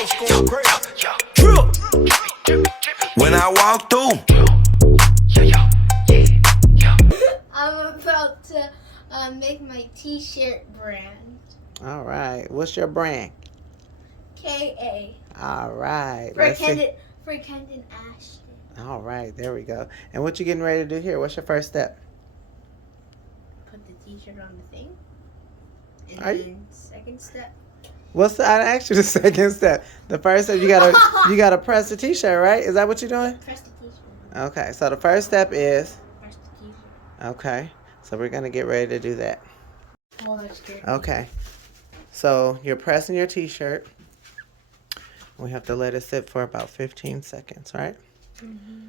hoes going crazy. Drip. When I walk through. I'm about to make my t-shirt brand. All right. What's your brand? K.A. All right. For Kendon Ashton. All right. There we go. And what you getting ready to do here? What's your first step? Put the t-shirt on the thing. And Are then second step. I asked you the second step. The first step, you gotta press the t-shirt, right? Is that what you're doing? Press the t-shirt. Okay. So the first step is. Press the t-shirt. Okay. So we're gonna get ready to do that. Oh, that's good. Okay. So you're pressing your t-shirt. We have to let it sit for about 15 seconds, right? Mm-hmm.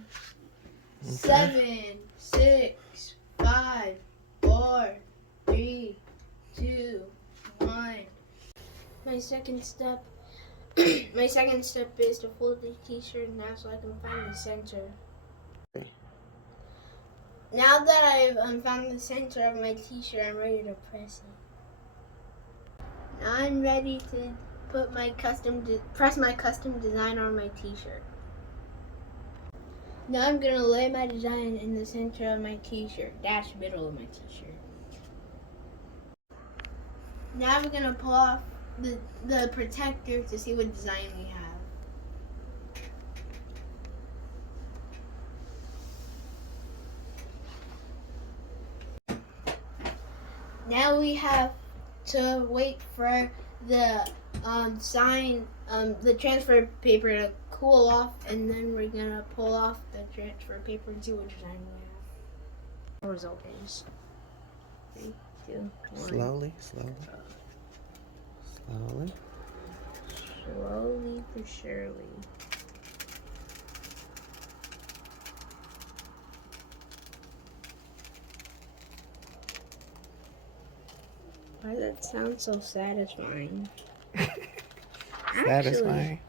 Okay. 7, 6, 5, 4, 3, 2, 1. My second step is to fold the t-shirt now so I can find the center. Now that I've found the center of my t-shirt, I'm ready to press it. Now I'm ready to put my press my custom design on my t-shirt. Now I'm gonna lay my design in the center of my t-shirt, dash middle of my t-shirt. Now we're gonna pull off the protector to see what design we have. Now we have to wait for the the transfer paper to cool off, and then we're gonna pull off the transfer paper and see what design we have. The result is 3, 2, 1. Slowly. Slowly but surely. Why does that sound so satisfying? Satisfying.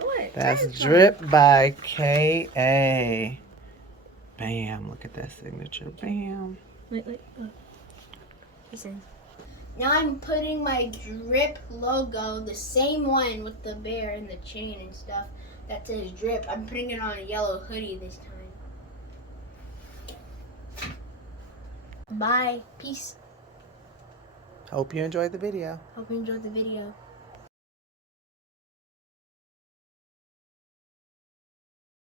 What? That's Satisfying. Drip by K.A. Bam. Look at that signature. Bam. Wait. Listen. Now I'm putting my Drip logo, the same one with the bear and the chain and stuff that says Drip. I'm putting it on a yellow hoodie this time. Bye. Peace. Hope you enjoyed the video. Hope you enjoyed the video.